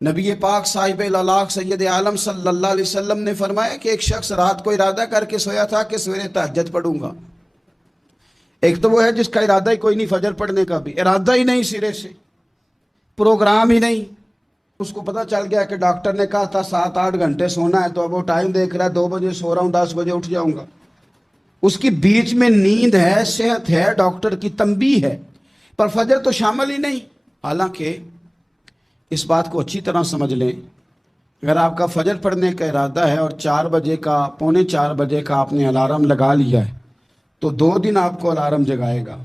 نبی پاک صاحب الالاق سید عالم صلی اللہ علیہ وسلم نے فرمایا کہ ایک شخص رات کو ارادہ کر کے سویا تھا کہ سویرے تہجد پڑھوں گا۔ ایک تو وہ ہے جس کا ارادہ ہی کوئی نہیں، فجر پڑھنے کا بھی ارادہ ہی نہیں، سرے سے پروگرام ہی نہیں۔ اس کو پتہ چل گیا کہ ڈاکٹر نے کہا تھا 7-8 گھنٹے سونا ہے، تو اب وہ ٹائم دیکھ رہا ہے 2 بجے سو رہا ہوں، 10 بجے اٹھ جاؤں گا۔ اس کی بیچ میں نیند ہے، صحت ہے، ڈاکٹر کی تنبیہ ہے، پر فجر تو شامل ہی نہیں۔ حالانکہ اس بات کو اچھی طرح سمجھ لیں، اگر آپ کا فجر پڑھنے کا ارادہ ہے اور 4 بجے کا 3:45 بجے کا آپ نے الارم لگا لیا ہے، تو 2 دن آپ کو الارم جگائے گا،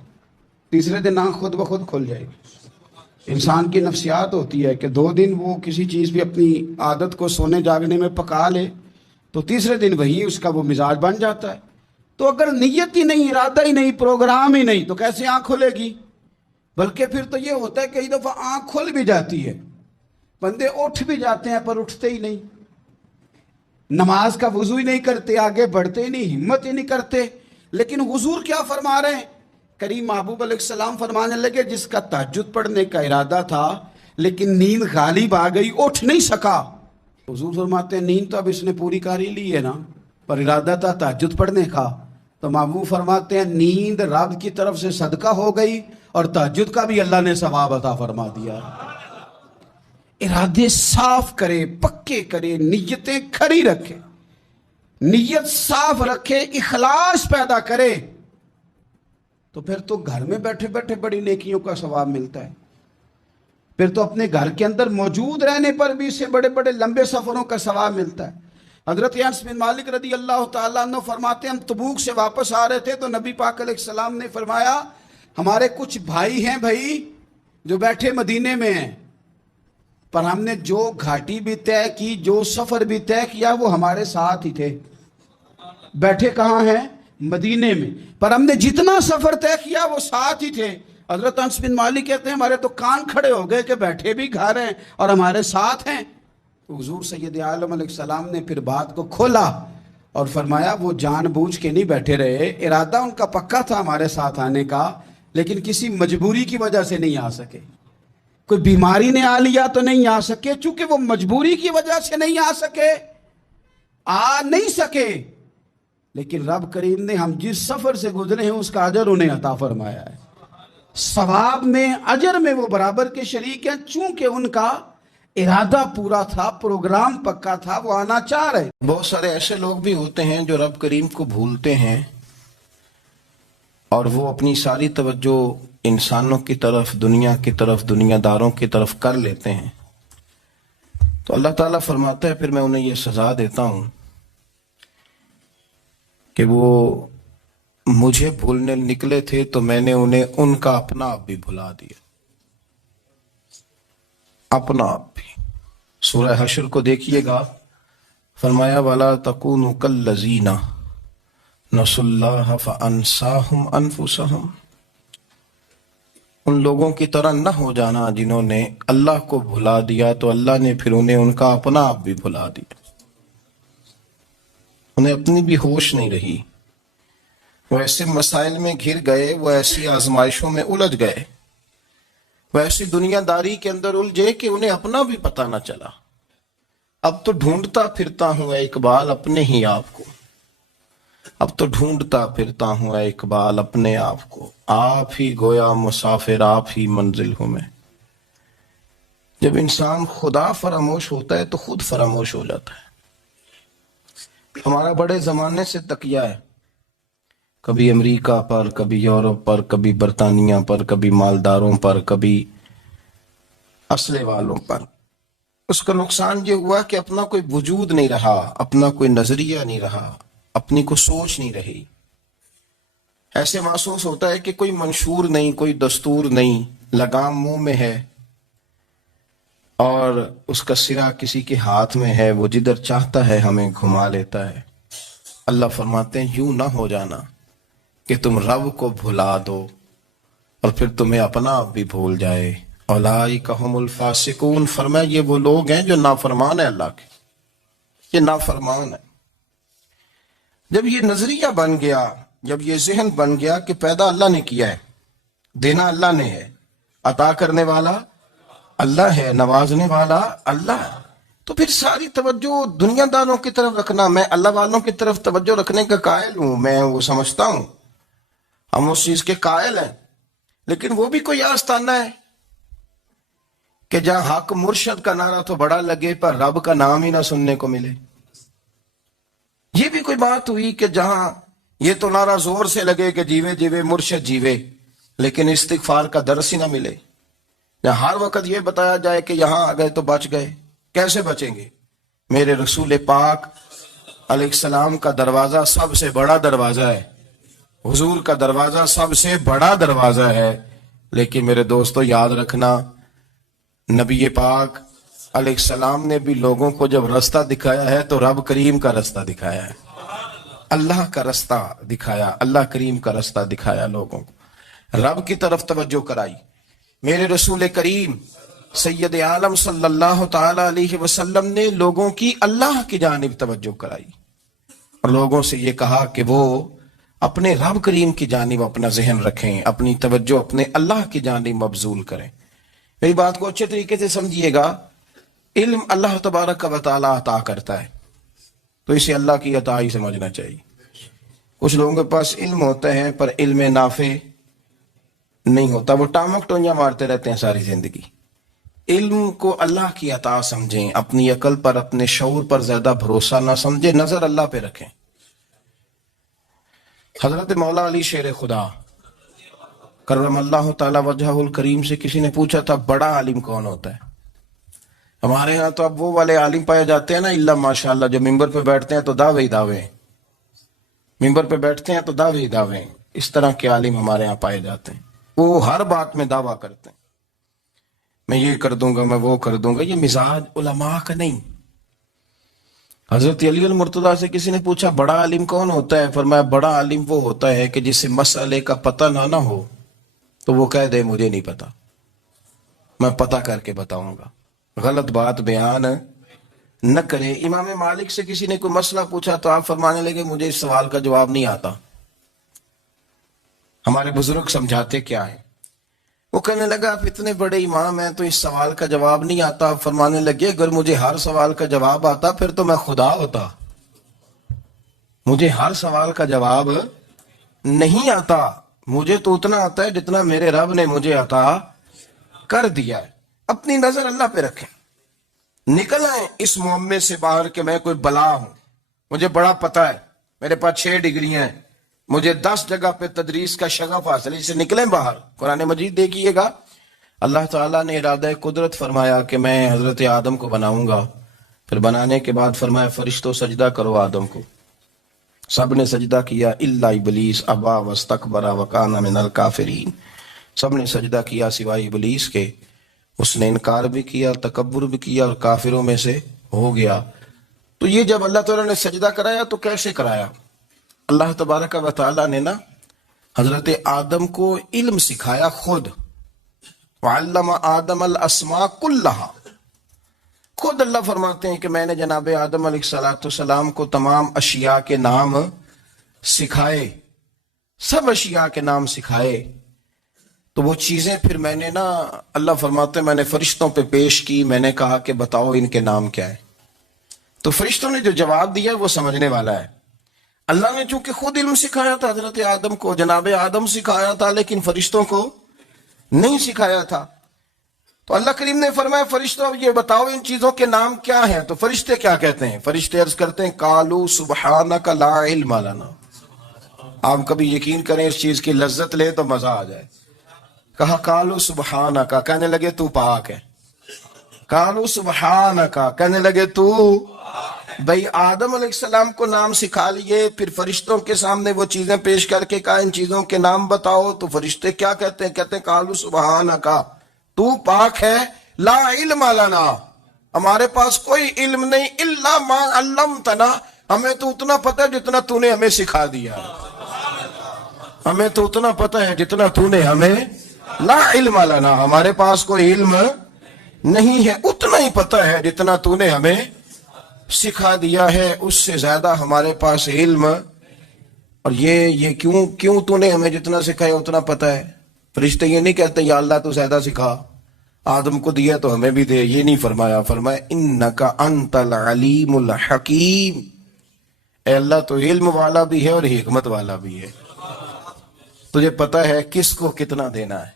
تیسرے دن آنکھ خود بخود کھل جائے گی۔ انسان کی نفسیات ہوتی ہے کہ 2 دن وہ کسی چیز بھی اپنی عادت کو سونے جاگنے میں پکا لے تو تیسرے دن وہی اس کا وہ مزاج بن جاتا ہے۔ تو اگر نیت ہی نہیں، ارادہ ہی نہیں، پروگرام ہی نہیں، تو کیسے آنکھ کھلے گی؟ بلکہ پھر تو یہ ہوتا ہے کئی دفعہ آنکھ کھل بھی جاتی ہے، بندے اٹھ بھی جاتے ہیں پر اٹھتے ہی نہیں، نماز کا وضو ہی نہیں کرتے، آگے بڑھتے ہی نہیں، ہمت ہی نہیں کرتے۔ لیکن حضور کیا فرما رہے ہیں؟ کریم محبوب علیہ السلام فرمانے لگے جس کا تہجد پڑھنے کا ارادہ تھا لیکن نیند غالب آ گئی، اٹھ نہیں سکا۔ حضور فرماتے ہیں نیند تو اب اس نے پوری کر ہی لی ہے نا، پر ارادہ تھا تہجد پڑھنے کا۔ تو محبوب فرماتے ہیں نیند رب کی طرف سے صدقہ ہو گئی اور تہجد کا بھی اللہ نے ثواب عطا فرما دیا۔ ارادے صاف کرے، پکے کرے، نیتیں کھری رکھے، نیت صاف رکھے، اخلاص پیدا کرے، تو پھر تو گھر میں بیٹھے بیٹھے بڑی نیکیوں کا ثواب ملتا ہے۔ پھر تو اپنے گھر کے اندر موجود رہنے پر بھی اسے بڑے بڑے لمبے سفروں کا ثواب ملتا ہے۔ حضرت انس بن مالک رضی اللہ تعالیٰ عنہ فرماتے ہیں ہم تبوک سے واپس آ رہے تھے تو نبی پاک علیہ السلام نے فرمایا ہمارے کچھ بھائی ہیں بھائی جو بیٹھے مدینے میں ہیں، پر ہم نے جو گھاٹی بھی طے کی، جو سفر بھی طے کیا، وہ ہمارے ساتھ ہی تھے۔ بیٹھے کہاں ہیں؟ مدینے میں، پر ہم نے جتنا سفر طے کیا وہ ساتھ ہی تھے۔ حضرت انس بن مالک کہتے ہیں ہمارے تو کان کھڑے ہو گئے کہ بیٹھے بھی گھر ہیں اور ہمارے ساتھ ہیں۔ تو حضور سید عالم علیہ السلام نے پھر بات کو کھولا اور فرمایا وہ جان بوجھ کے نہیں بیٹھے رہے، ارادہ ان کا پکا تھا ہمارے ساتھ آنے کا، لیکن کسی مجبوری کی وجہ سے نہیں آ سکے۔ کوئی بیماری نے آ لیا تو نہیں آ سکے، چونکہ وہ مجبوری کی وجہ سے نہیں آ سکے، آ نہیں سکے، لیکن رب کریم نے ہم جس سفر سے گزرے ہیں اس کا اجر انہیں عطا فرمایا ہے۔ ثواب میں، اجر میں وہ برابر کے شریک ہیں، چونکہ ان کا ارادہ پورا تھا، پروگرام پکا تھا، وہ آنا چاہ رہے۔ بہت سارے ایسے لوگ بھی ہوتے ہیں جو رب کریم کو بھولتے ہیں اور وہ اپنی ساری توجہ انسانوں کی طرف، دنیا کی طرف، دنیا داروں کی طرف کر لیتے ہیں۔ تو اللہ تعالیٰ فرماتا ہے پھر میں انہیں یہ سزا دیتا ہوں کہ وہ مجھے بھولنے نکلے تھے تو میں نے انہیں ان کا اپنا آپ بھی بھلا دیا، اپنا آپ بھی۔ سورہ حشر کو دیکھیے گا، فرمایا وَلَا تَكُونُوا كَالَّذِينَ نَسُوا اللَّهَ فَأَنسَاهُمْ أَنفُسَهُمْ۔ ان لوگوں کی طرح نہ ہو جانا جنہوں نے اللہ کو بھلا دیا تو اللہ نے پھر انہیں ان کا اپنا آپ بھی بھلا دیا۔ انہیں اپنی بھی ہوش نہیں رہی، وہ ایسے مسائل میں گھر گئے، وہ ایسی آزمائشوں میں الجھ گئے، وہ ایسی دنیا داری کے اندر الجھے کہ انہیں اپنا بھی پتہ نہ چلا۔ اب تو ڈھونڈتا پھرتا ہوں اے اقبال اپنے ہی آپ کو، اب تو ڈھونڈتا پھرتا ہوں اے اقبال اپنے آپ کو، آپ ہی گویا مسافر، آپ ہی منزل ہوں میں۔ جب انسان خدا فراموش ہوتا ہے تو خود فراموش ہو جاتا ہے۔ ہمارا بڑے زمانے سے تکیہ ہے، کبھی امریکہ پر، کبھی یورپ پر، کبھی برطانیہ پر، کبھی مالداروں پر، کبھی اسلحے والوں پر۔ اس کا نقصان یہ ہوا کہ اپنا کوئی وجود نہیں رہا، اپنا کوئی نظریہ نہیں رہا، اپنی کوئی سوچ نہیں رہی۔ ایسے محسوس ہوتا ہے کہ کوئی منشور نہیں، کوئی دستور نہیں، لگام منہ میں ہے اور اس کا سرا کسی کے ہاتھ میں ہے، وہ جدھر چاہتا ہے ہمیں گھما لیتا ہے۔ اللہ فرماتے ہیں یوں نہ ہو جانا کہ تم رب کو بھلا دو اور پھر تمہیں اپنا آپ بھی بھول جائے۔ اولئک ھم الفاسقون، فرمایا یہ وہ لوگ ہیں جو نافرمان ہیں اللہ کے، یہ نافرمان ہے۔ جب یہ نظریہ بن گیا، جب یہ ذہن بن گیا کہ پیدا اللہ نے کیا ہے، دینا اللہ نے ہے، عطا کرنے والا اللہ ہے، نوازنے والا اللہ۔ تو پھر ساری توجہ دنیا داروں کی طرف رکھنا، میں اللہ والوں کی طرف توجہ رکھنے کا قائل ہوں، میں وہ سمجھتا ہوں، ہم اس چیز کے قائل ہیں، لیکن وہ بھی کوئی آستانہ ہے کہ جہاں حق مرشد کا نعرہ تو بڑا لگے پر رب کا نام ہی نہ سننے کو ملے؟ یہ بھی کوئی بات ہوئی کہ جہاں یہ تو نعرہ زور سے لگے کہ جیوے جیوے مرشد جیوے، لیکن استغفار کا درس ہی نہ ملے؟ جہاں ہر وقت یہ بتایا جائے کہ یہاں آ گئے تو بچ گئے، کیسے بچیں گے؟ میرے رسول پاک علیہ السلام کا دروازہ سب سے بڑا دروازہ ہے، حضور کا دروازہ سب سے بڑا دروازہ ہے، لیکن میرے دوستو یاد رکھنا، نبی پاک علیہ السلام نے بھی لوگوں کو جب رستہ دکھایا ہے تو رب کریم کا رستہ دکھایا ہے، اللہ کا رستہ دکھایا، اللہ کریم کا رستہ دکھایا، لوگوں کو رب کی طرف توجہ کرائی۔ میرے رسول کریم سید عالم صلی اللہ تعالی علیہ وسلم نے لوگوں کی اللہ کی جانب توجہ کرائی اور لوگوں سے یہ کہا کہ وہ اپنے رب کریم کی جانب اپنا ذہن رکھیں، اپنی توجہ اپنے اللہ کی جانب مبذول کریں۔ میری بات کو اچھے طریقے سے سمجھیے گا، علم اللہ تبارک و تعالی عطا کرتا ہے تو اسے اللہ کی عطا ہی سمجھنا چاہیے۔ کچھ لوگوں کے پاس علم ہوتا ہے پر علم نافع نہیں ہوتا، وہ ٹامک ٹوئیاں مارتے رہتے ہیں ساری زندگی۔ علم کو اللہ کی عطا سمجھیں، اپنی عقل پر اپنے شعور پر زیادہ بھروسہ نہ سمجھیں، نظر اللہ پہ رکھیں۔ حضرت مولا علی شیر خدا کرم اللہ تعالی وجہہ الکریم سے کسی نے پوچھا تھا بڑا عالم کون ہوتا ہے؟ ہمارے ہاں تو اب وہ والے عالم پائے جاتے ہیں نا، اللہ ماشاءاللہ، جو ممبر پہ بیٹھتے ہیں تو دعوے ہی دعوے، ممبر پہ بیٹھتے ہیں تو دعوے ہی دعوے، اس طرح کے عالم ہمارے ہاں پائے جاتے ہیں، وہ ہر بات میں دعویٰ کرتے ہیں، میں یہ کر دوں گا، میں وہ کر دوں گا۔ یہ مزاج علماء کا نہیں۔ حضرت علی المرتضیٰ سے کسی نے پوچھا بڑا عالم کون ہوتا ہے؟ فرمایا بڑا عالم وہ ہوتا ہے کہ جسے مسئلے کا پتہ نہ ہو تو وہ کہہ دے مجھے نہیں پتا، میں پتہ کر کے بتاؤں گا، غلط بات بیان نہ کرے۔ امام مالک سے کسی نے کوئی مسئلہ پوچھا تو آپ فرمانے لگے مجھے اس سوال کا جواب نہیں آتا۔ ہمارے بزرگ سمجھاتے کیا ہیں؟ وہ کہنے لگا آپ اتنے بڑے امام ہیں تو اس سوال کا جواب نہیں آتا۔ آپ فرمانے لگے اگر مجھے ہر سوال کا جواب آتا پھر تو میں خدا ہوتا، مجھے ہر سوال کا جواب نہیں آتا، مجھے تو اتنا آتا ہے جتنا میرے رب نے مجھے عطا کر دیا ہے۔ اپنی نظر اللہ پہ رکھیں، نکل آئیں اس معمے سے باہر کہ میں کوئی بلا ہوں، مجھے بڑا پتا ہے، میرے پاس 6 ڈگریاں ہیں، مجھے 10 جگہ پہ تدریس کا شغف حاصل ہے، اسے نکلیں باہر۔ قرآن مجید دیکھیے گا، اللہ تعالیٰ نے ارادہ قدرت فرمایا کہ میں حضرت آدم کو بناؤں گا، پھر بنانے کے بعد فرمایا فرشتوں سجدہ کرو آدم کو، سب نے سجدہ کیا الا ابلیس ابا واستکبر وکان من الکافرین، سب نے سجدہ کیا سوائے ابلیس کے، اس نے انکار بھی کیا، تکبر بھی کیا اور کافروں میں سے ہو گیا۔ تو یہ جب اللہ تعالیٰ نے سجدہ کرایا تو کیسے کرایا؟ اللہ تبارک و تعالیٰ نے نا حضرت آدم کو علم سکھایا خود، وعلم آدم الاسماء کلہا، خود اللہ فرماتے ہیں کہ میں نے جناب آدم علیہ السلام کو تمام اشیاء کے نام سکھائے، سب اشیاء کے نام سکھائے۔ تو وہ چیزیں پھر میں نے نا، اللہ فرماتے ہیں میں نے فرشتوں پہ پیش کی، میں نے کہا کہ بتاؤ ان کے نام کیا ہے، تو فرشتوں نے جو جواب دیا وہ سمجھنے والا ہے۔ اللہ نے چونکہ خود علم سکھایا تھا حضرت آدم کو، جناب آدم سکھایا تھا، لیکن فرشتوں کو نہیں سکھایا تھا۔ تو اللہ کریم نے فرمایا فرشتوں یہ بتاؤ ان چیزوں کے نام کیا ہیں، تو فرشتے کیا کہتے ہیں؟ فرشتے عرض کرتے ہیں قالوا سبحانک لا علم لنا۔ آپ کبھی یقین کریں اس چیز کی لذت لے تو مزہ آ جائے۔ کہا قالوا سبحانک، کہنے لگے تو پاک ہے، قالوا سبحانک، کہنے لگے تو، بھئی آدم علیہ السلام کو نام سکھا لیے، پھر فرشتوں کے سامنے وہ چیزیں پیش کر کے کہا ان چیزوں کے نام بتاؤ، تو فرشتے کیا کہتے ہیں؟ کہتے ہیں قالوا سبحانک، تو پاک ہے، لا علم لنا، ہمارے پاس کوئی علم نہیں، الا ما علمتنا، ہمیں تو اتنا پتہ ہے جتنا تو نے ہمیں سکھا دیا، ہمیں تو اتنا پتہ ہے جتنا تو نے ہمیں، لا علم لنا، ہمارے پاس کوئی علم نہیں ہے، اتنا ہی پتہ ہے جتنا تو نے ہمیں سکھا دیا ہے، اس سے زیادہ ہمارے پاس علم۔ اور یہ کیوں تو نے ہمیں جتنا سکھایا اتنا پتہ ہے؟ فرشتے یہ نہیں کہتے یا اللہ تو زیادہ سکھا، آدم کو دیا تو ہمیں بھی دے، یہ نہیں فرمایا، فرمایا انکا انت العلیم الحکیم، اے اللہ تو علم والا بھی ہے اور حکمت والا بھی ہے، تجھے پتہ ہے کس کو کتنا دینا ہے،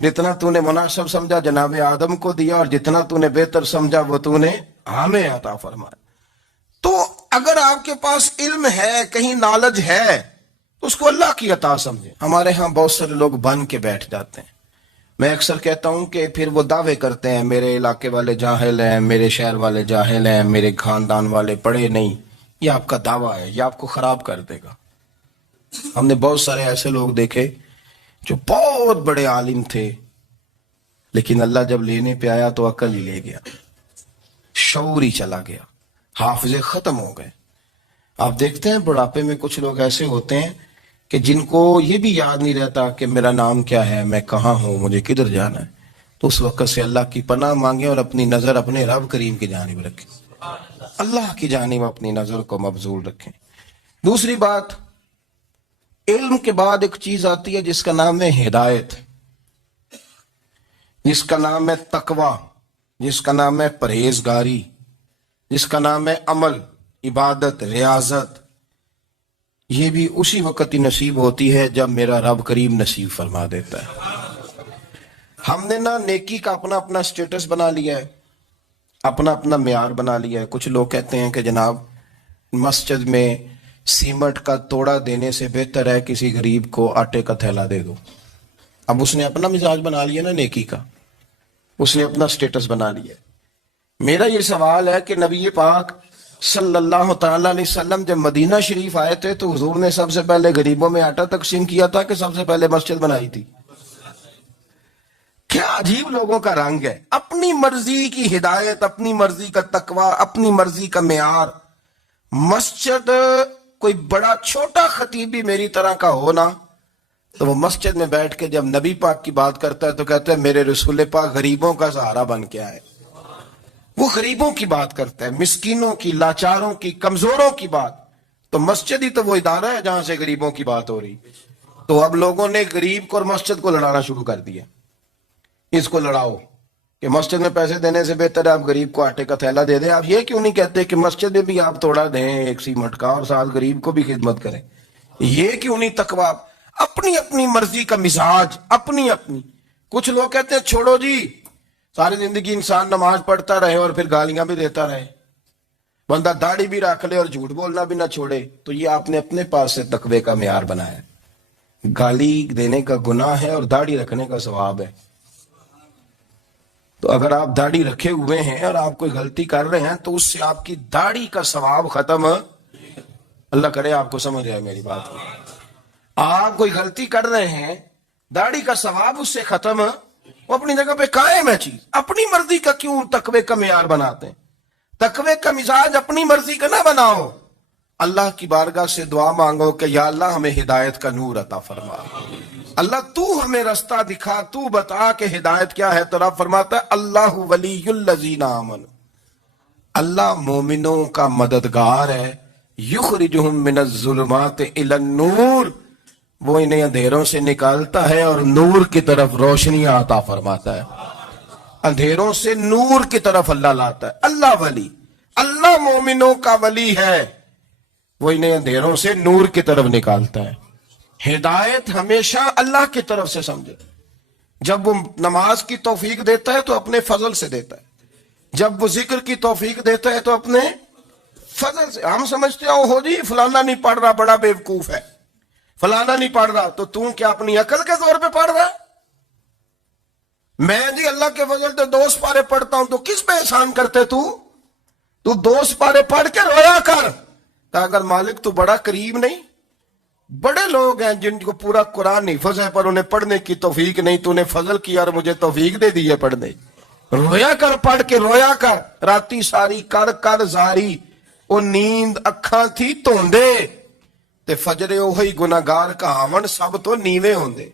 جتنا تو نے مناسب سمجھا جناب آدم کو دیا، اور جتنا تو نے بہتر سمجھا وہ تو نے ہمیں عطا فرمایا۔ تو اگر آپ کے پاس علم ہے، کہیں نالج ہے، تو اس کو اللہ کی عطا سمجھیں۔ ہمارے ہاں بہت سارے لوگ بن کے بیٹھ جاتے ہیں، میں اکثر کہتا ہوں کہ پھر وہ دعوے کرتے ہیں میرے علاقے والے جاہل ہیں، میرے شہر والے جاہل ہیں، میرے خاندان والے پڑھے نہیں۔ یہ آپ کا دعویٰ ہے، یہ آپ کو خراب کر دے گا۔ ہم نے بہت سارے ایسے لوگ دیکھے جو بہت بڑے عالم تھے، لیکن اللہ جب لینے پہ آیا تو عقل ہی لے گیا، شعور ہی چلا گیا، حافظے ختم ہو گئے۔ آپ دیکھتے ہیں بڑھاپے میں کچھ لوگ ایسے ہوتے ہیں کہ جن کو یہ بھی یاد نہیں رہتا کہ میرا نام کیا ہے، میں کہاں ہوں، مجھے کدھر جانا ہے۔ تو اس وقت سے اللہ کی پناہ مانگیں اور اپنی نظر اپنے رب کریم کی جانب رکھیں، اللہ کی جانب اپنی نظر کو مبذول رکھیں۔ دوسری بات، علم کے بعد ایک چیز آتی ہے جس کا نام ہے ہدایت، جس کا نام ہے تقوی، جس کا نام ہے پرہیزگاری، جس کا نام ہے عمل، عبادت، ریاضت۔ یہ بھی اسی وقت ہی نصیب ہوتی ہے جب میرا رب کریم نصیب فرما دیتا ہے۔ ہم نے نا نیکی کا اپنا اپنا سٹیٹس بنا لیا ہے، اپنا اپنا معیار بنا لیا ہے۔ کچھ لوگ کہتے ہیں کہ جناب مسجد میں سیمنٹ کا توڑا دینے سے بہتر ہے کسی غریب کو آٹے کا تھیلا دے دو۔ اب اس نے اپنا مزاج بنا لیا نا نیکی کا، اس نے اپنا سٹیٹس بنا لیا۔ میرا یہ سوال ہے کہ نبی پاک صلی اللہ تعالیٰ علیہ وسلم جب مدینہ شریف آئے تھے تو حضور نے سب سے پہلے غریبوں میں آٹا تقسیم کیا تھا کہ سب سے پہلے مسجد بنائی تھی؟ کیا عجیب لوگوں کا رنگ ہے، اپنی مرضی کی ہدایت، اپنی مرضی کا تقوی، اپنی مرضی کا معیار۔ مسجد کوئی بڑا چھوٹا خطیب بھی میری طرح کا ہونا تو وہ مسجد میں بیٹھ کے جب نبی پاک کی بات کرتا ہے تو کہتا ہے میرے رسول پاک غریبوں کا سہارا بن کے آئے۔ وہ غریبوں کی بات کرتا ہے، مسکینوں کی، لاچاروں کی، کمزوروں کی بات۔ تو مسجد ہی تو وہ ادارہ ہے جہاں سے غریبوں کی بات ہو رہی۔ تو اب لوگوں نے غریب کو اور مسجد کو لڑانا شروع کر دیا، اس کو لڑاؤ کہ مسجد میں پیسے دینے سے بہتر ہے آپ غریب کو آٹے کا تھیلا دے دیں۔ آپ یہ کیوں نہیں کہتے کہ مسجد میں بھی آپ توڑا دیں ایک سیمنٹ کا اور ساتھ غریب کو بھی خدمت کریں؟ یہ کیوں نہیں تقویٰ؟ اپنی اپنی مرضی کا مزاج، اپنی اپنی۔ کچھ لوگ کہتے ہیں چھوڑو جی، ساری زندگی انسان نماز پڑھتا رہے اور پھر گالیاں بھی دیتا رہے، بندہ داڑھی بھی رکھ لے اور جھوٹ بولنا بھی نہ چھوڑے، تو یہ آپ نے اپنے پاس سے تقوی کا معیار بنایا۔ گالی دینے کا گناہ ہے اور داڑھی رکھنے کا ثواب ہے۔ تو اگر آپ داڑھی رکھے ہوئے ہیں اور آپ کوئی غلطی کر رہے ہیں تو اس سے آپ کی داڑھی کا ثواب ختم، اللہ کرے آپ کو سمجھ آئے میری بات۔ آپ کوئی غلطی کر رہے ہیں، داڑھی کا ثواب اس سے ختم، وہ اپنی جگہ پہ قائم ہے چیز۔ اپنی مرضی کا کیوں تقوی کا معیار بناتے ہیں؟ تقوی کا مزاج اپنی مرضی کا نہ بناؤ، اللہ کی بارگاہ سے دعا مانگو کہ یا اللہ ہمیں ہدایت کا نور عطا فرما، اللہ تو ہمیں رستہ دکھا، تو بتا کہ ہدایت کیا ہے۔ تو رب فرماتا ہے اللہ ولی الذین آمنوا، اللہ مومنوں کا مددگار ہے، یخرجہم من الظلمات الی النور، وہ انہیں اندھیروں سے نکالتا ہے اور نور کی طرف روشنی عطا فرماتا ہے۔ اندھیروں سے نور کی طرف اللہ لاتا ہے۔ اللہ ولی، اللہ مومنوں کا ولی ہے، وہ انہیں اندھیروں سے نور کی طرف نکالتا ہے۔ ہدایت ہمیشہ اللہ کی طرف سے سمجھے۔ جب وہ نماز کی توفیق دیتا ہے تو اپنے فضل سے دیتا ہے، جب وہ ذکر کی توفیق دیتا ہے تو اپنے فضل سے۔ ہم سمجھتے ہیں ہو جی فلانا نہیں پڑھ رہا بڑا بیوقوف ہے، فلانا نہیں پڑھ رہا، تو تم کیا اپنی عقل کے زور پہ پڑھ رہا ہے؟ میں جی اللہ کے فضل سے 2 سپارے پڑھتا ہوں، تو کس پہ احسان کرتے تو 2 سپارے پڑھ کے رویا کر، کہ اگر مالک تو بڑا قریب نہیں۔ بڑے لوگ ہیں جن کو پورا قرآن حفظ ہے پر انہیں پڑھنے کی توفیق نہیں، تو انہیں فضل کیا اور مجھے توفیق دے دی ہے پڑھنے۔ رویا کر، پڑھ کے رویا کر، راتی ساری کر کر زاری، وہ نیند اکھاں تھی توندے تے فجرے اوہی گناہگار کہاون سب تو نیوے ہوندے۔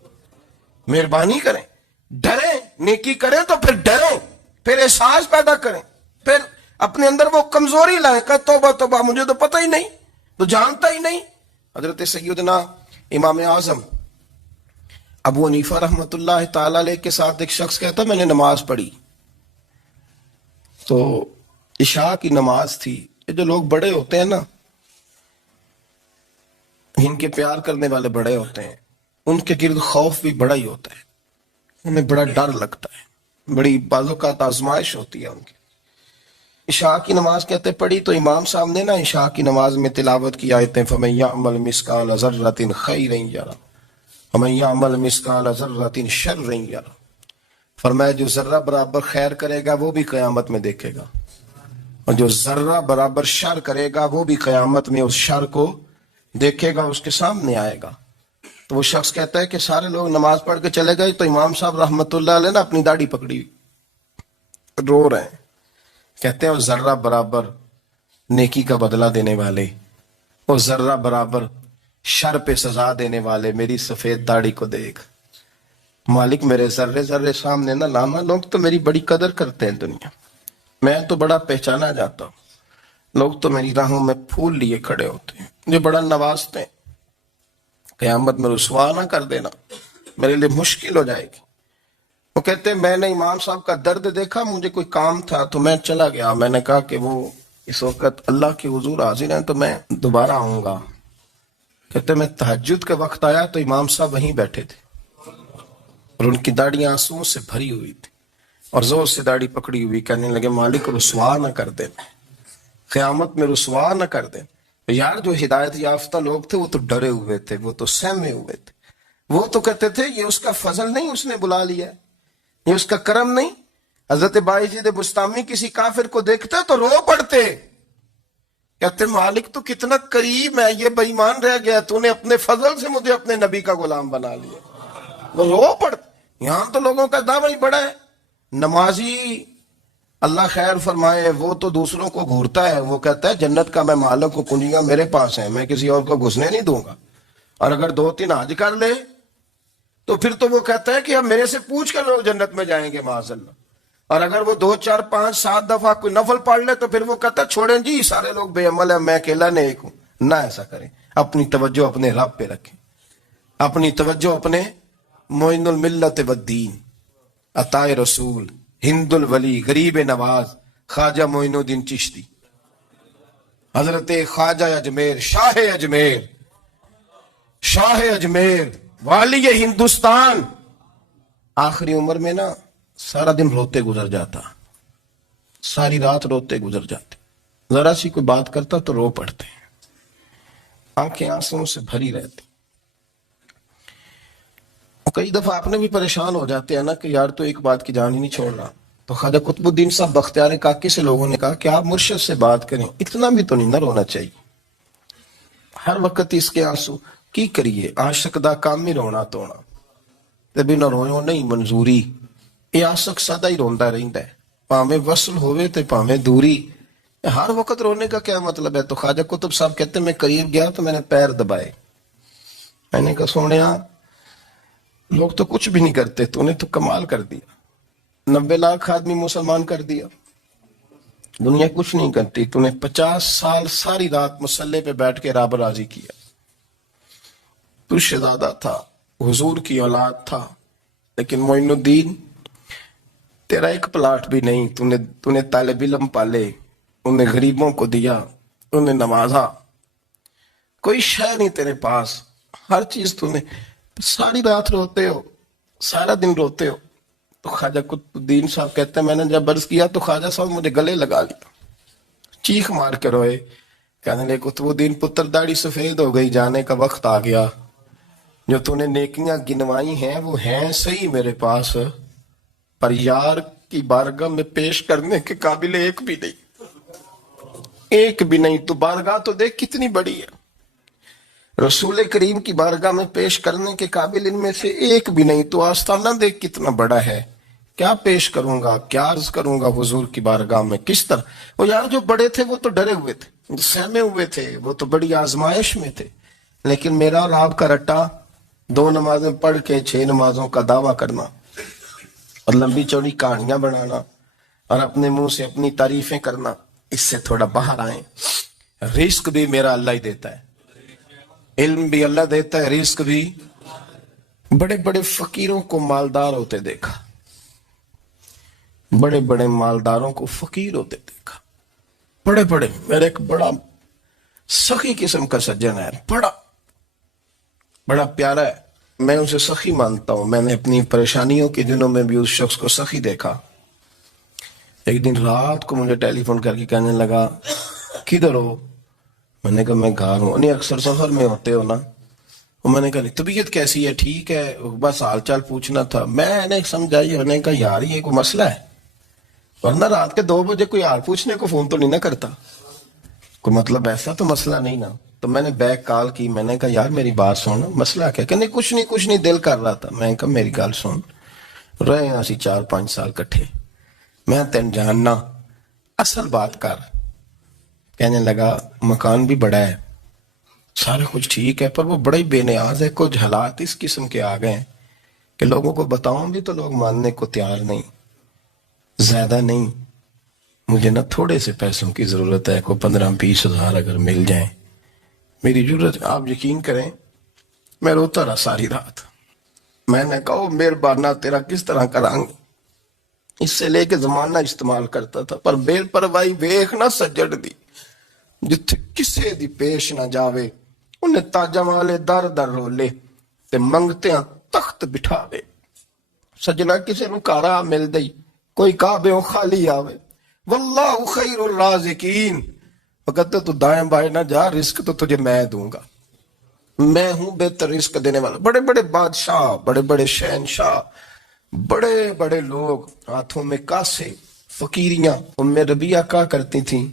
مہربانی کریں، ڈریں، نیکی کریں تو پھر ڈریں، پھر احساس پیدا کریں، پھر اپنے اندر وہ کمزوری لائیں کہ توبہ توبہ مجھے تو پتہ ہی نہیں، تو جانتا ہی نہیں۔ حضرت سیدنا امام اعظم ابو حنیفہ رحمۃ اللہ تعالی علیہ کے ساتھ ایک شخص کہتا میں نے نماز پڑھی تو عشاء کی نماز تھی. یہ جو لوگ بڑے ہوتے ہیں نا، ان کے پیار کرنے والے بڑے ہوتے ہیں، ان کے گرد خوف بھی بڑا ہی ہوتا ہے، انہیں بڑا ڈر لگتا ہے، بڑی بعض اوقات آزمائش ہوتی ہے ان کی. عشاء کی نماز کہتے پڑھی تو امام صاحب نے نا عشاء کی نماز میں تلاوت کی آیتیں فَمَن يَعْمَلْ مِثْقَالَ ذَرَّةٍ خَيْرًا يَرَهُ وَمَن يَعْمَلْ مِثْقَالَ ذَرَّةٍ شَرًّا يَرَهُ. فرمایا جو ذرہ برابر خیر کرے گا وہ بھی قیامت میں دیکھے گا، اور جو ذرہ برابر شر کرے گا وہ بھی قیامت میں اس شر کو دیکھے گا، اس کے سامنے آئے گا. تو وہ شخص کہتا ہے کہ سارے لوگ نماز پڑھ کے چلے گئے تو امام صاحب رحمت اللہ علیہ نے اپنی داڑھی پکڑی، رو رہے ہیں. کہتے ہیں وہ ذرہ برابر نیکی کا بدلہ دینے والے، وہ ذرہ برابر شر پہ سزا دینے والے میری سفید داڑھی کو دیکھ. مالک میرے ذرے ذرے سامنے نہ لانا، لوگ تو میری بڑی قدر کرتے ہیں دنیا، میں تو بڑا پہچانا جاتا ہوں، لوگ تو میری راہوں میں پھول لیے کھڑے ہوتے ہیں، مجھے بڑا نوازتے ہیں. قیامت میں رسوا نہ کر دینا، میرے لیے مشکل ہو جائے گی. وہ کہتے ہیں میں نے امام صاحب کا درد دیکھا، مجھے کوئی کام تھا تو میں چلا گیا. میں نے کہا کہ وہ اس وقت اللہ کے حضور حاضر ہیں تو میں دوبارہ آؤں گا. کہتے ہیں میں تہجد کے وقت آیا تو امام صاحب وہیں بیٹھے تھے اور ان کی داڑھی آنسوؤں سے بھری ہوئی تھی اور زور سے داڑھی پکڑی ہوئی. کہنے لگے مالک رسوا نہ کر دیں، قیامت میں رسوا نہ کر دیں. یار جو ہدایت یافتہ لوگ تھے وہ تو ڈرے ہوئے تھے، وہ تو سہمے ہوئے تھے، وہ تو کہتے تھے یہ اس کا فضل نہیں، اس نے بلا لیا، یہ اس کا کرم نہیں. حضرت باعزید بستامی کسی کافر کو دیکھتا تو رو پڑتے، کہتے مالک تو کتنا قریب ہے، یہ بے ایمان رہ گیا، تو نے اپنے فضل سے مجھے اپنے نبی کا غلام بنا لیا. وہ رو پڑتے. یہاں تو لوگوں کا دعویٰ ہی بڑا ہے. نمازی اللہ خیر فرمائے وہ تو دوسروں کو گھورتا ہے، وہ کہتا ہے جنت کا میں مالک کو کنجیاں میرے پاس ہیں، میں کسی اور کو گھسنے نہیں دوں گا. اور اگر 2-3 حج کر لے تو پھر تو وہ کہتا ہے کہ اب میرے سے پوچھ کر لوگ جنت میں جائیں گے معاذ اللہ. اور اگر وہ 2 4 5 7 دفعہ کوئی نفل پڑھ لے تو پھر وہ کہتا ہے چھوڑیں جی سارے لوگ بے عمل ہیں، میں اکیلا نیک ہوں. نہ ایسا کریں، اپنی توجہ اپنے رب پہ رکھیں، اپنی توجہ اپنے معین الملت والدین، عطائے رسول، ہند الولی، غریب نواز، خواجہ معین الدین چشتی، حضرت خواجہ اجمیر، شاہ اجمیر، شاہ اجمیر، والی ہندوستان. آخری عمر میں نا سارا دن روتے گزر جاتا، ساری رات روتے گزر جاتے، ذرا سی کوئی بات کرتا تو رو پڑتے، آنکھیں آنسوں سے بھری رہتی. کئی دفعہ آپ نے بھی پریشان ہو جاتے ہیں نا کہ یار تو ایک بات کی جان ہی نہیں چھوڑ رہا. تو خواجہ قطب الدین صاحب بختیار کاکی سے لوگوں نے کہا کہ آپ مرشد سے بات کریں، اتنا بھی تو نہیں نہ رونا چاہیے، ہر وقت اس کے آنسو کی کریے. عاشق دا کام ہی رونا تونا تے بھی نہ روئو نہیں منظوری. یہ عاشق سدا ہی روندا رہندا ہے، پاویں وصل ہوئے تے پاویں دوری. ہر وقت رونے کا کیا مطلب ہے؟ تو خواجہ قطب صاحب کہتے ہیں میں قریب گیا تو میں نے پیر دبائے، میں نے کہا سونیا لوگ تو کچھ بھی نہیں کرتے، تو نے تو کمال کر دیا، 90 لاکھ آدمی مسلمان کر دیا، دنیا کچھ نہیں کرتی. تو نے 50 سال ساری رات مسلح پہ بیٹھ کے رب راضی کیا. تو شہزادہ تھا، حضور کی اولاد تھا، لیکن معین الدین تیرا ایک پلاٹ بھی نہیں. تو نے طالب علم پالے، انہیں غریبوں کو دیا، انہیں نوازا، کوئی شے نہیں تیرے پاس، ہر چیز تو نے. ساری رات روتے ہو، سارا دن روتے ہو. تو خواجہ قطب الدین صاحب کہتے ہیں میں نے جب عرض کیا تو خواجہ صاحب مجھے گلے لگا لیا، چیخ مار کے روئے. کہنے لگے قطب الدین پتر داڑھی سفید ہو گئی، جانے کا وقت آ گیا. جو تو نے نیکیاں گنوائی ہیں وہ ہیں صحیح میرے پاس، پر یار کی بارگاہ میں پیش کرنے کے قابل ایک بھی نہیں، ایک بھی نہیں. تو بارگاہ تو دیکھ کتنی بڑی ہے، رسول کریم کی بارگاہ میں پیش کرنے کے قابل ان میں سے ایک بھی نہیں. تو آستانہ دیکھ کتنا بڑا ہے، کیا پیش کروں گا، کیا عرض کروں گا حضور کی بارگاہ میں، کس طرح. وہ یار جو بڑے تھے وہ تو ڈرے ہوئے تھے، سہمے ہوئے تھے، وہ تو بڑی آزمائش میں تھے. لیکن میرا اور آپ کا رٹا 2 نمازیں پڑھ کے 6 نمازوں کا دعویٰ کرنا اور لمبی چوڑی کہانیاں بنانا اور اپنے منہ سے اپنی تعریفیں کرنا، اس سے تھوڑا باہر آئیں. رزق بھی میرا اللہ ہی دیتا ہے، علم بھی اللہ دیتا ہے، رزق بھی بڑے بڑے فقیروں کو مالدار ہوتے دیکھا، بڑے بڑے مالداروں کو فقیر ہوتے دیکھا، بڑے بڑے. میرا ایک بڑا سخی قسم کا سجن ہے، بڑا پیارا ہے، میں اسے سخی مانتا ہوں. میں نے اپنی پریشانیوں کے دنوں میں بھی اس شخص کو سخی دیکھا. ایک دن رات کو مجھے ٹیلی فون کر کے کہنے لگا کدھر ہو؟ میں نے کہا میں گھر ہوں. نہیں اکثر سفر میں ہوتے ہو نا؟ میں نے کہا طبیعت کیسی ہے؟ ٹھیک ہے، بس حال چال پوچھنا تھا. میں نے سمجھائی، میں نے کہا یار یہ کوئی مسئلہ ہے، ورنہ رات کے 2 بجے کوئی حال پوچھنے کو فون تو نہیں نہ کرتا، کوئی مطلب ایسا تو مسئلہ نہیں نا. تو میں نے بیک کال کی، میں نے کہا یار میری بات سن، مسئلہ کیا؟ کہ نہیں کچھ نہیں دل کر رہا تھا. میں نے کہا میری گال سن، رہے ہیں اسی 4-5 سال کٹھے، میں تین جاننا، اصل بات کر. کہنے لگا مکان بھی بڑا ہے، سارا کچھ ٹھیک ہے، پر وہ بڑا ہی بے نیاز ہے. کچھ حالات اس قسم کے آ گئے ہیں کہ لوگوں کو بتاؤں بھی تو لوگ ماننے کو تیار نہیں، زیادہ نہیں، مجھے نا تھوڑے سے پیسوں کی ضرورت ہے، کوئی 15-20 ہزار اگر مل جائیں میری ضرورت. آپ یقین کریں میں روتا رہا ساری رات. میں نے کہا مہربانہ تیرا کس طرح کریں گے، اس سے لے کے زمانہ استعمال کرتا تھا، پر بے پرواہی ویخ نہ سجڑ دی، جتھے کسے دی پیش نہ جاوے انہیں تاجاں والے در در رولے تے منگتیاں تخت بٹھاوے. سجنا کسے نو کارا مل دئی، کوئی کعبے خالی آوے. واللہ خیر الرازقین، فقط تو دائیں بائیں نہ جا، رزق تو تجھے میں دوں گا، میں ہوں بہتر رزق دینے والا. بڑے بڑے بادشاہ، بڑے بڑے شہنشاہ، بڑے بڑے لوگ، ہاتھوں میں کاسے، فقیریاں. ام ربیعہ کہا کرتی تھیں،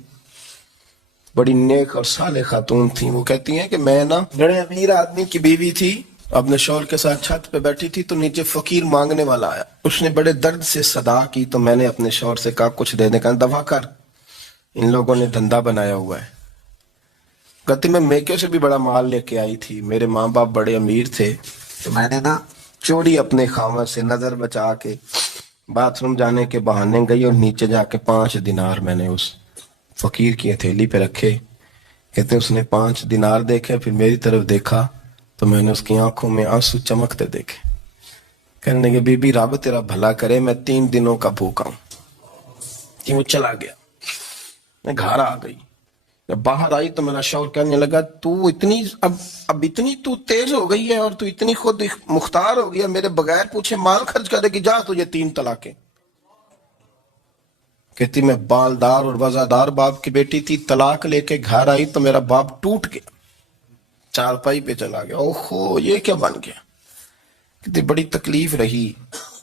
بڑی نیک اور صالح خاتون تھیں. وہ کہتی ہیں کہ میں نا بڑے امیر آدمی کی بیوی تھی، اپنے شوہر کے ساتھ چھت پہ بیٹھی تھی تو نیچے فقیر مانگنے والا آیا. اس نے بڑے درد سے صدا کی تو میں نے اپنے شوہر سے کہا کچھ دے دے. کہا دفع کر، ان لوگوں نے دھندا بنایا ہوا ہے. کہتی میں میکے سے بھی بڑا مال لے کے آئی تھی، میرے ماں باپ بڑے امیر تھے، تو میں نے نا چوری اپنے خاوند سے نظر بچا کے باتھ روم جانے کے بہانے گئی اور نیچے جا کے 5 دینار میں نے اس فقیر کی ہتھیلی پہ رکھے. کہتے اس نے 5 دینار دیکھے، پھر میری طرف دیکھا تو میں نے اس کی آنکھوں میں آنسو چمکتے دیکھے. کہنے لگے بی بی رب تیرا بھلا کرے، میں 3 دنوں کا بھوکا ہوں. کہ وہ چلا گیا. میں گھر آ گئی، جب باہر آئی تو میرا شوہر کہنے لگا تو اتنی اب اتنی تو تیز ہو گئی ہے اور تو اتنی خود مختار ہو گیا، میرے بغیر پوچھے مال خرچ کرے گی، جا تجھے 3 طلاقیں. کہتی میں بالدار اور وزادار باپ کی بیٹی تھی، طلاق لے کے گھر آئی تو میرا باپ ٹوٹ گیا، چارپائی پہ چلا گیا. اوہو یہ کیا بن گیا. کہتی بڑی تکلیف رہی.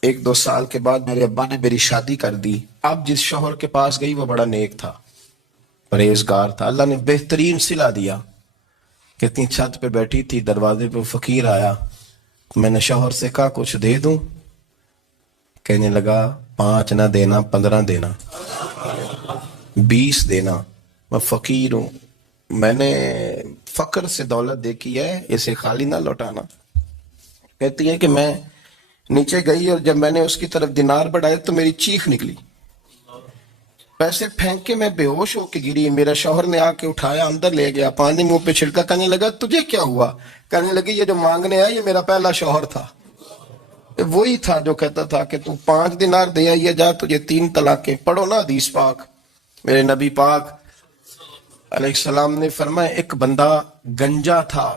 1-2 سال کے بعد میرے ابا نے میری شادی کر دی. اب جس شوہر کے پاس گئی وہ بڑا نیک تھا، پرہیزگار تھا، اللہ نے بہترین صلہ دیا. کہتی چھت پہ بیٹھی تھی، دروازے پہ فقیر آیا، میں نے شوہر سے کہا کچھ دے دوں. کہنے لگا 5 نہ دینا، 15 دینا، 20 دینا، میں فقیر ہوں، میں نے فقر سے دولت دیکھی ہے، اسے خالی نہ لوٹانا. کہتی ہے کہ میں نیچے گئی اور جب میں نے اس کی طرف دینار بڑھائے تو میری چیخ نکلی، پیسے پھینک کے میں بے ہوش ہو کے گری. میرا شوہر نے آ کے اٹھایا، اندر لے گیا، پانی منہ پہ چھڑکا. کہنے لگا تجھے کیا ہوا؟ کہنے لگی یہ جو مانگنے آیا یہ میرا پہلا شوہر تھا، وہی تھا جو کہتا تھا کہ تو 5 دینار دے آئیے جا، تجھے 3 طلاقیں. پڑھو نا حدیث پاک. میرے نبی پاک علیہ السلام نے فرمایا ایک بندہ گنجا تھا.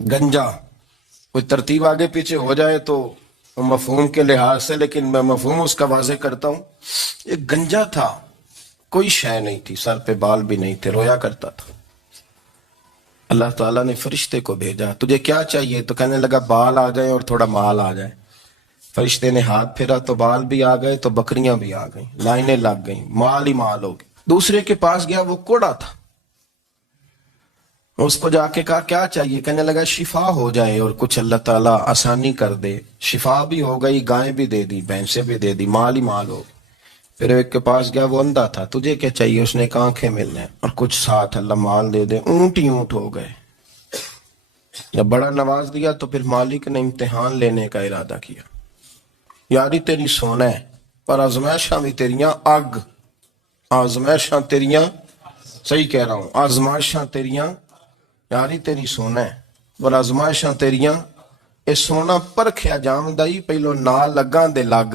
گنجا کوئی ترتیب آگے پیچھے ہو جائے تو مفہوم کے لحاظ سے، لیکن میں مفہوم اس کا واضح کرتا ہوں. ایک گنجا تھا، کوئی شے نہیں تھی، سر پہ بال بھی نہیں تھے، رویا کرتا تھا. اللہ تعالیٰ نے فرشتے کو بھیجا، تجھے کیا چاہیے؟ تو کہنے لگا بال آ جائے اور تھوڑا مال آ جائے. فرشتے نے ہاتھ پھیرا تو بال بھی آ گئے تو بکریاں بھی آ گئیں، لائنیں لگ گئیں، مال ہی مال ہو گئے. دوسرے کے پاس گیا، وہ کوڑا تھا، اس کو جا کے کہا کیا چاہیے؟ کہنے لگا شفا ہو جائے اور کچھ اللہ تعالیٰ آسانی کر دے. شفا بھی ہو گئی، گائیں بھی دے دی، بھینسیں بھی دے دی، مال ہی مال ہو. پھر ایک کے پاس گیا، وہ اندھا تھا، تجھے کیا چاہیے؟ اس نے کہا آنکھیں ملنے اور کچھ ساتھ اللہ مال دے دے. اونٹ ہی اونٹ ہو گئے. جب بڑا نواز دیا تو پھر مالک نے امتحان لینے کا ارادہ کیا. یاری تیری سونا ہے پر آزمائشاں بھی تیریاں اگ، آزمائشاں تیریاں، صحیح کہہ رہا ہوں، آزمائشاں تیریاں، یاری تیری سونا ہے پر آزمائشاں تیریاں ਇਹ ਸੋਨਾ ਪਰਖਿਆ ਜਾਂਦਾ ਹੀ ਪਹਿਲੋਂ ਨਾ ਲੱਗਾ ਦੇ ਲੱਗ।